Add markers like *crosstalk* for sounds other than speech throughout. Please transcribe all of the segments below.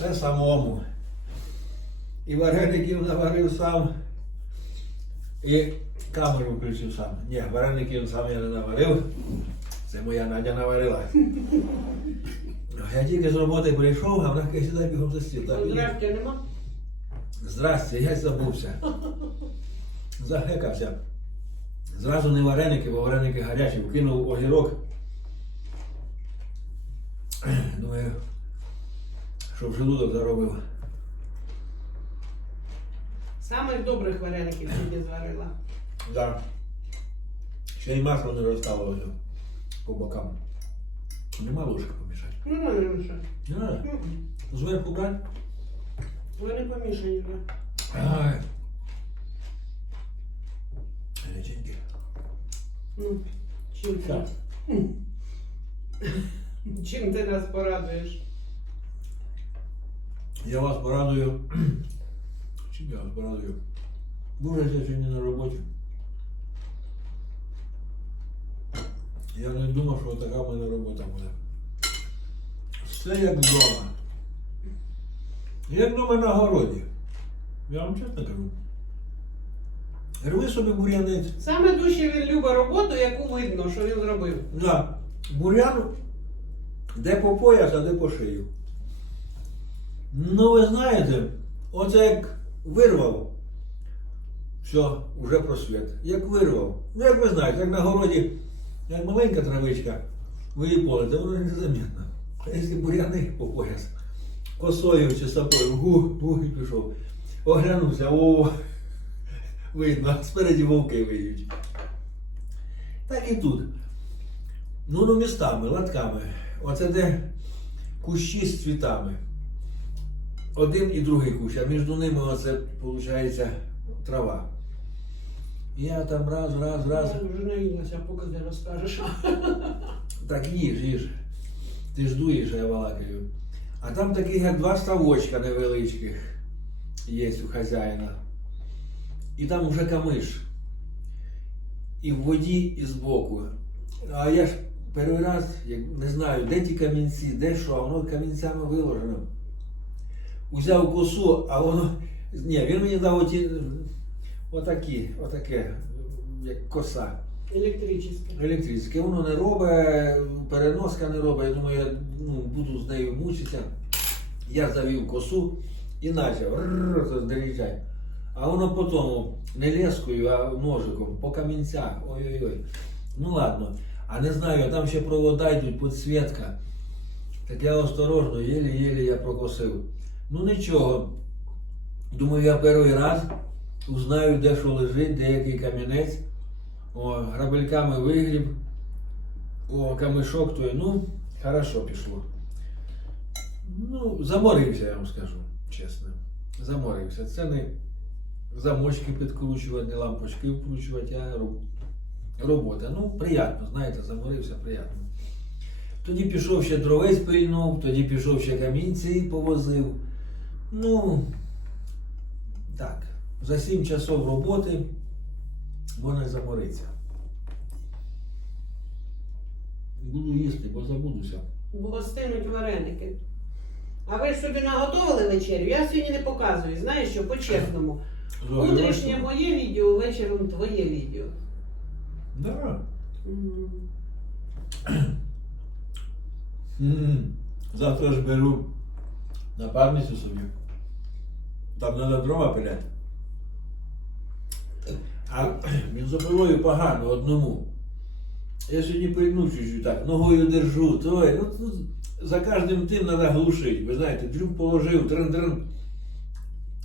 Все самому. І вареників наварив сам, і камеру включив сам. Ні, вареників сам я не наварив. Це моя Надя наварила. Я тільки з роботи прийшов, а вона каже, сідай бігом за стіл. Здрастя нема? Здрасте, я забувся. Загекався. Зразу не вареники, бо вареники гарячі, вкинув огірок. Думаю, щоб желудок заробив. Самих добрих вареників сьогодні зварила. Да. Ще й масло не розставило по бокам. Нема ложки помішати. Ну, ну, не надо. Зверху брати? Вони помішані вже. Ай. Гаряченькі. Ну, чим ти? Так. Чим ти нас порадуєш? Я вас порадую. *clears throat* Чим я вас порадую? Я сьогодні на роботі. Я не думав, що така в мене робота буде. Все як вдома. Як вдома на городі. Я вам чесно кажу. Рви собі бур'янець. Саме дужче він любить роботу, яку видно, що він зробив. Да. Бурян де по пояс, а де по шию. Ну, ви знаєте, оце як вирвав, все, вже просвіт. Як вирвав. Ну, як ви знаєте, як на городі, як маленька травичка, ви її полите, воно незамітно. А якщо буряни по пояс, косою чи сапою, гу, гу, і пішов. Оглянувся, о, видно, спереді вовки виють. Так і тут. Ну, ну містами, латками. Оце де кущі з цвітами. Один і другий кущ, а між ними оце, виходить, трава. Я там раз, раз, раз. Я вже наїлася, поки ти розкажеш. Так їж, їж. Ти ж дуєш, а я балакаю. А там таких, як два ставочка невеличких є у хазяїна. І там вже камиш. І в воді, і збоку. А я ж перший раз як не знаю, де ті камінці, де що, а воно камінцями виложено. Узяв косу, а воно. Ні, він мені дав оті, отакі, отаке, як коса. Електричне. Електричне. Воно не робить, переноска не робить. Я думаю, я ну, буду з нею мучитися. Я завів косу і почав доїжджати. А воно потім не лескою, а ножиком по камінцях. Ой-ой-ой. Ну ладно. А не знаю, там ще провода йдуть, підсвітка. Так я осторожно, єлі-єлі я прокосив. Ну нічого. Думаю, я перший раз узнаю, де що лежить, де який камінець. О, грабельками вигріб. О, камишок той, ну, хорошо пішло. Ну, заморився, я вам скажу, чесно. Заморився. Це не замочки підкручувати, не лампочки вкручувати, а робота. Ну, приємно, знаєте, заморився, приємно. Тоді пішов ще дровець пильнув, тоді пішов ще камінці повозив. Ну, так, за 7 часов роботи можна заморитися. Буду їсти, бо забудуся. Стинуть вареники. А ви ж собі наготовили вечерю? Я сьогодні не показую. Знаєш що, по-чесному. *laughs* Утрішнє моє відео, вечором твоє відео. Да. М. М, Завтра ж беру напарницю собі. Там треба дрова пиляти. А *clears throat* бензопилою погано одному. Я сьогодні пильну чуть-чуть так, ногою держу, то ну, ну, за кожним тим треба глушити. Ви знаєте, дрюк положив, трин-трин,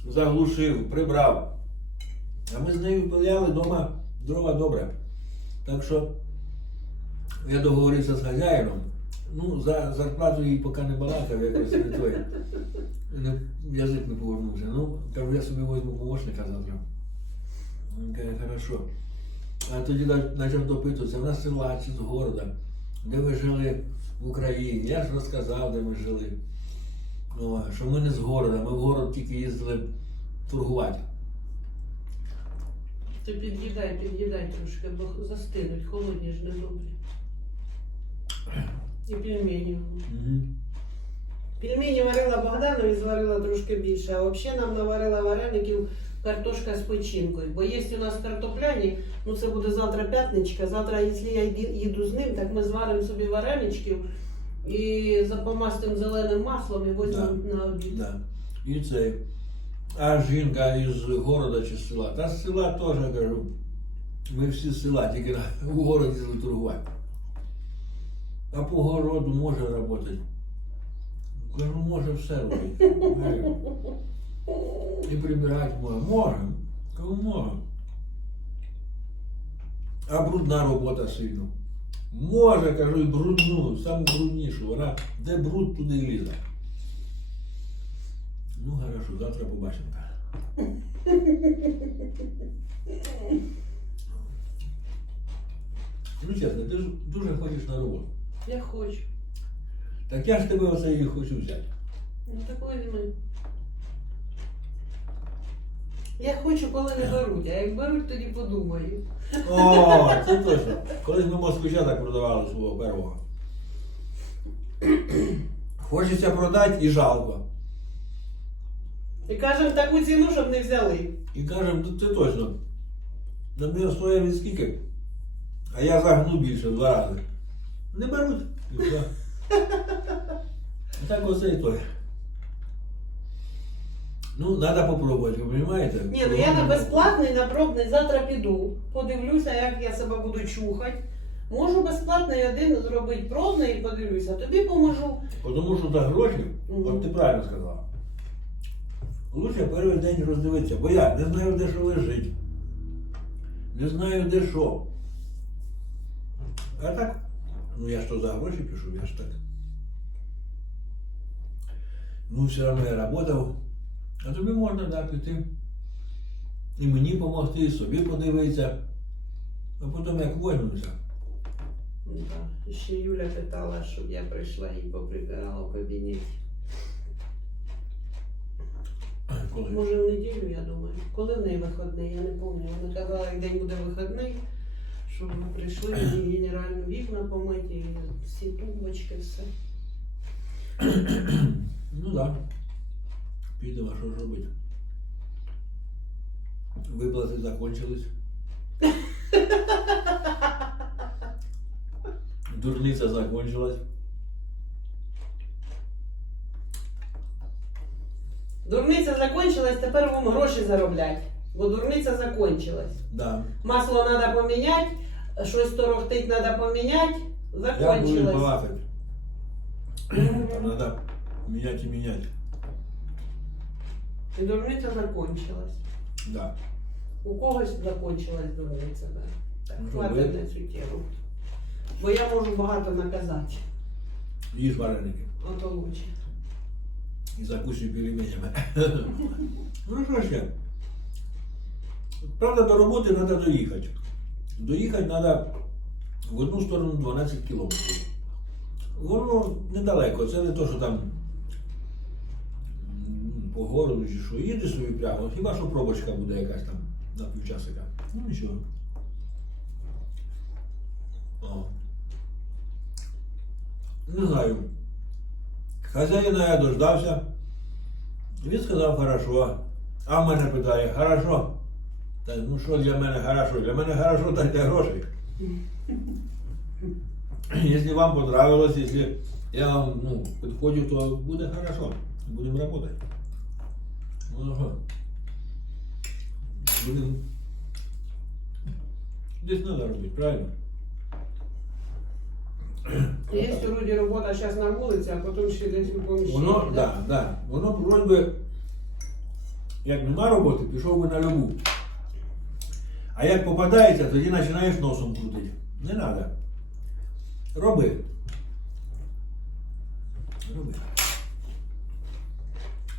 заглушив, прибрав. А ми з нею пиляли вдома дрова добре. Так що я договорився з хазяїном. Ну, за зарплату їй поки не балакав, якось не той. Не, язик не повернувся. Ну, кажу, я собі візьму помощника завтра. Він каже, хорошо. А тоді почав допитуватися, в нас села чи з города, де ви жили в Україні. Я ж розказав, де ми жили. Ну, що ми не з города, ми в город тільки їздили торгувати. Ти під'їдай, під'їдай трошки, бо застинуть, холодні ж не добрі. І пельмені. Угу. Пельмені варила Богданові, зварила трошки більше, а взагалі нам наварила вареників картошка з печінкою. Бо є у нас картопляні, ну це буде завтра п'ятничка. Завтра, якщо я їду з ним, так ми зваримо собі вареничків і запомастимо зеленим маслом і возьмемо на обід. Да. І це. А жінка із города чи з села? Та з села теж кажу. Ми всі з села, тільки в городі торгувати. А по городу може працювати. Кажу, може все робити. І прибирати може. Може. Кажу, може. А брудна робота сильно. Може, кажу, і брудну, саму бруднішу. Вона де бруд, туди лізе. Ну, хорошо, завтра побачимо. Ну, чесно, ти ж дуже хочеш на роботу. Я хочу. Так я ж тебе оце і хочу взяти. Ну так візьми. Я хочу, коли не беруть, а як беруть, тоді подумаю. О, це точно. Колись ми москвича так продавали свого первого. Хочеться продати і жалко. І кажемо таку ціну, щоб не взяли. І кажемо, це точно. На мене стоїть від скільки, а я загну більше в два рази. Не беруть. І все. Так оце і той. Ну, треба попробувати, ви розумієте? Ні, ну я на безплатний, на пробний завтра піду. Подивлюся, як я себе буду чухати. Можу безплатний один зробити пробний і подивлюся. Тобі поможу. Тому що за гроші, Мгм. от ти правильно сказала. Лучше перший день роздивитися, бо я не знаю, де що лежить. Не знаю, де що. А так, ну я ж то за гроші пишу, я ж так. Ну, все одно я працював. А тобі можна да, піти. І мені допомогти, і собі подивитися. А потім як. Ну, да. Ще Юля питала, щоб я прийшла і поприбирала в кабінеті. Коли? Може в неділю, я думаю. Коли в неї вихідний, я не пам'ятаю. Вона казала, як день буде вихідний, щоб ми прийшли і генеральні вікна помити, і всі тумбочки, все. Ну так. Да. Підемо, що ж робити? Виплати закончились. *laughs* Дурниця закончилась. Дурниця закончилась, тепер вам гроші зароблять. Бо дурниця закончилась. Да. Масло треба поміняти, щось торохтить треба поміняти, Я буду закончилось. балакати. Там треба міняти і міняти. І дурниця закончилась. Да. У когось закончилась дурниця, да. Так, Ну, що, хватить ви- на цю тему. Бо я можу багато наказати. Їж вареники. Ото лучше. І закусуй пельменями. *laughs* ну що ще? Правда, до роботи треба доїхати. Доїхати треба в одну сторону 12 кілометрів. Воно недалеко, це не то, що там по городу чи що. Їдеш собі прямо, хіба що пробочка буде якась там на півчасика. Ну нічого. О. Не знаю. Хазяїна я дождався. Він сказав хорошо. А мене питає, хорошо. Та ну що для мене хорошо? Для мене хорошо дайте грошей. Якщо вам понравилось, якщо я вам ну, підходжу, то буде хорошо. Будемо працювати. Ну, ага. Будемо. Десь треба робити, правильно? Є вроді робота зараз на вулиці, а потім ще десь у поміщенні. Воно, да, да. Воно вроді би, як нема роботи, пішов би на любу. А як попадається, тоді починаєш носом крутити. Не треба. Роби. Роби.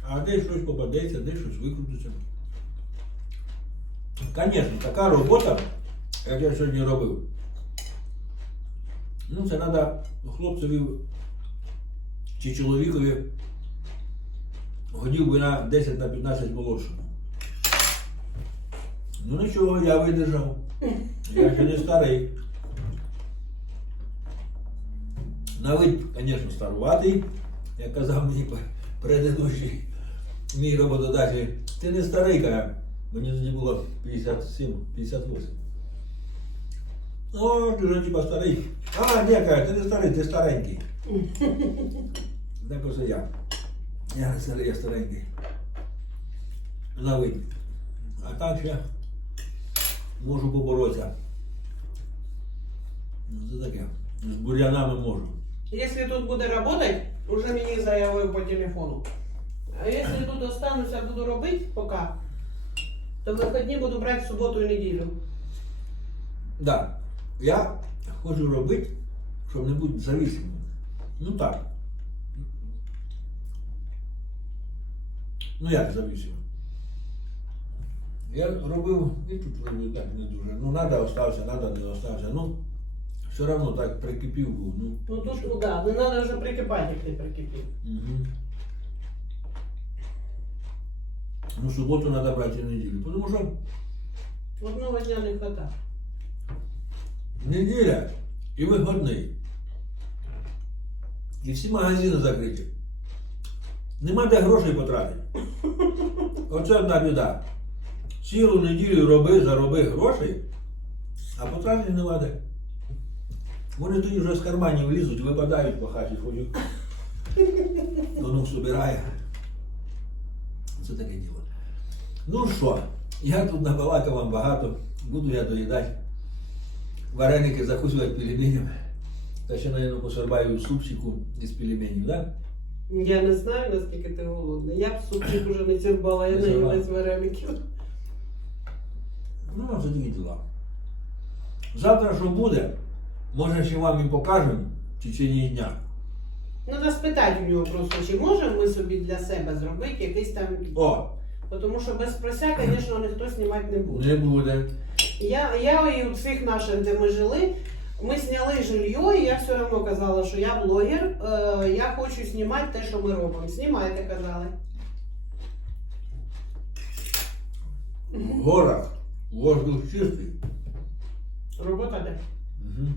А десь щось попадеться, десь щось викрутиться. Звісно, така робота, як я сьогодні робив. Ну, це треба хлопцеві чи чоловікові годів би на 10 на 15 молодшому. Ну нічого, я видержав. Я ще не старий. На вид, звісно, старуватий, як казав мені предыдущий мій роботодатель, ти не старий, каже. Мені тоді було 57, 58. О, ти вже типа старий. А, ні, каже, ти не старий, ти старенький. Так ось я. Я не старий, я старенький. На вид. А так ще можу поборотися. Ну, Це таке. З бур'янами можу. Если тут буде работать, уже мені заявив по телефону. А якщо тут остануся, буду робити поки, то вихідні буду брати в суботу і неділю. Да. Я хочу робити, щоб не бути зависимим. Ну так. Ну як зависимим? Я робив і тут вроді так не дуже. Ну, надо остався, надо не остався. Ну, все одно так прикипів був. Ну, Ну тут, ну, да, не треба вже прикипати, як ти прикипів. Угу. Ну, суботу треба брати і неділю. Тому що Одного дня не вистачає. неділя і вихідний. І всі магазини закриті. Нема де грошей потратити. Оце одна біда. Цілу неділю роби, зароби грошей, а потратити нема де. Вони тоді вже з карманів лізуть, випадають по хаті, ходять. Воно собирає. Це таке діло. Ну що, я тут набалакав вам багато, буду я доїдати. Вареники закусувати пельменями. Та ще, мабуть, посорбаю супчику із пельменів, так? Да? Я не знаю, наскільки ти голодний. Я б супчик уже не цірбала, я Не не з вареників. Ну, це такі діла. Завтра що буде, може ще вам і покажемо в течение дня. Треба спитати у нього просто, чи можемо ми собі для себе зробити якийсь там. О, Тому що без прося, звісно, ніхто знімати не буде. не буде. Я, я і у цих наших, де ми жили, ми зняли жилье, і я все одно казала, що я блогер, е, я хочу знімати те, що ми робимо. Знімайте, казали. В горах воздух чистий. Робота де? Угу.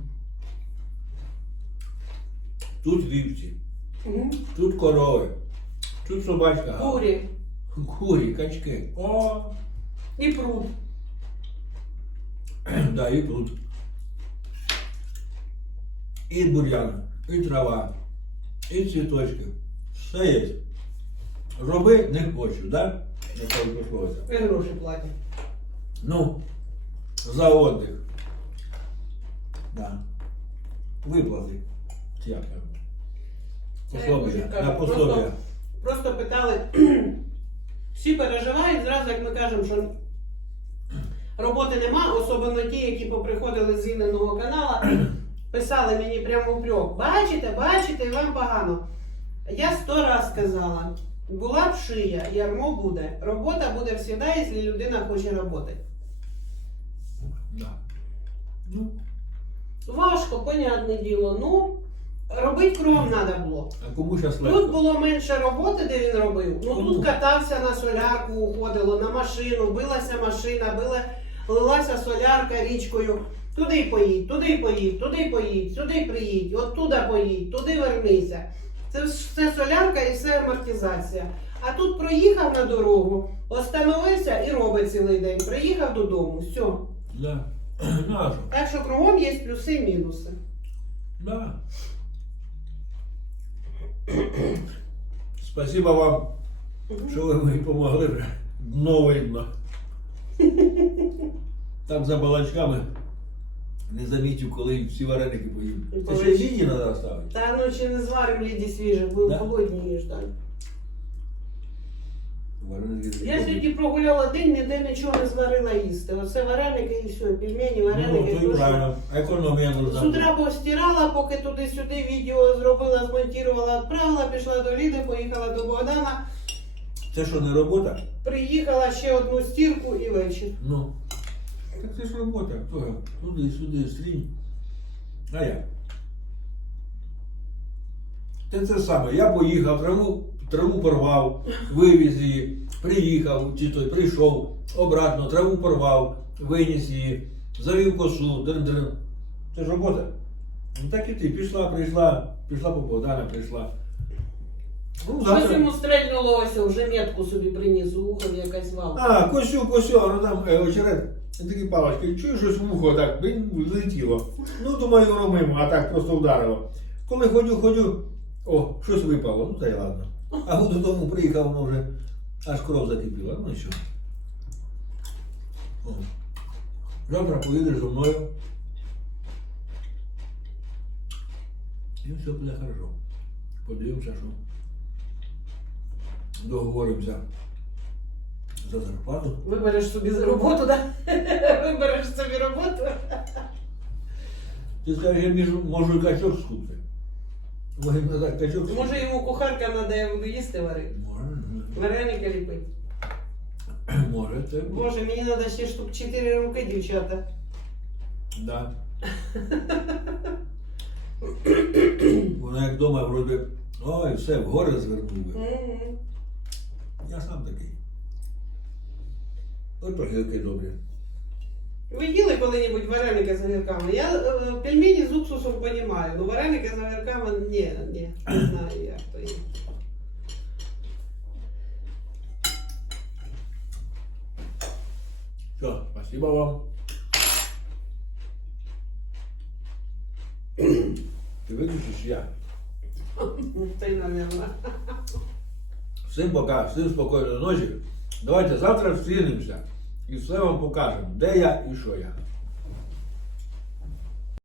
Тут вівці, Угу. тут корови, тут собачка. Курі Курі, качки. О, і пруд. *clears throat* да, і тут. І бур'ян, і трава, і цвіточки. Все є. Роби не хочу, да? Не так. І гроші платять. Ну, за отдых. Да. Виплати. Як там? Я Пособія. На пособія. просто- Просто питали, *clears throat* всі переживають зразу, як ми кажемо, що роботи нема, особливо ті, які поприходили з Інниного каналу, *clears throat* писали мені прямо упрек. Бачите, бачите, і вам погано. Я сто раз сказала, була б шия, ярмо буде. Робота буде завжди, якщо людина хоче роботи. Ну, Важко, понятне діло. Ну, робити кругом треба було. а кому зараз Тут було менше роботи, де він робив. Ну тут катався на солярку, уходило, на машину, билася машина, била, лилася солярка річкою. Туди поїдь, туди поїдь, туди поїдь, сюди приїдь, оттуда поїдь, туди вернися. Це все солярка і все амортизація. А тут проїхав на дорогу, остановився і робить цілий день. Приїхав додому. Все. Да. *clears throat* Так що кругом є плюси і мінуси. Да. *clears throat* Спасибо вам, що ви мені допомогли. Дно видно. Там за балачками не замітив, коли всі вареники поїм. Це ще Балачки. треба ставити. Та ну чи не зваримо ліді свіжих, будемо Да? холодні їж так. Вареники Я сьогодні прогуляла день, ніде нічого не зварила їсти. Оце вареники і все, пельмені, Ну, вареники. то і правильно. Економія З утра постирала, поки туди-сюди відео зробила, змонтувала, відправила, пішла до Ліди, поїхала до Богдана, Це що, не робота? приїхала ще одну стірку і вечір. Ну. Так це ж робота. Хто? Туди, сюди, стрінь. А я. Це це саме. Я поїхав, траву, траву порвав, вивіз її, приїхав, чи той прийшов, обратно, траву порвав, виніс її, завів косу, дрин-дрин. Це ж робота. Ну так і ти пішла, прийшла, пішла по Богдана, прийшла. Ну, Щось йому стрельнуло ось, вже метку собі приніс, у ухо якась валка. А, косю, косю, воно там е, очерет, такі палочки, чуєш щось в ухо так, бинь, злетіло. Ну, думаю, воно мимо, а так просто вдарило. Коли ходю, ходю, о, щось випало, ну та й ладно. А год додому приїхав, воно вже аж кров закипіла. Ну і що? О. Завтра поїдеш зі мною. І все буде хорошо. Подивимося, що договоримося за зарплату. Вибереш собі роботу, да? *laughs* Вибереш собі роботу. Ти скажеш, я можу і качок скупити. Може, так, качок. Може йому кухарка треба, я буду їсти варити. Може, Вареники ліпити. *clears throat* може, це. Боже, мені треба ще штук 4 руки, дівчата. Да. *clears throat* Вона як вдома вроде, ой, все, в гори звернув. Мгм. Я сам такий. Ось прогілки добрі. Ви їли коли-небудь вареники з огірками? Я е, пельмені з уксусом розумію, але вареники з огірками ні, ні, не *clears throat* знаю, як то є. Все, спасибо вам. *clears throat* Ти виключиш я. Й, мабуть. Всім пока, всім спокійної ночі. Давайте завтра зустрінемося і все вам покажемо, де я і що я.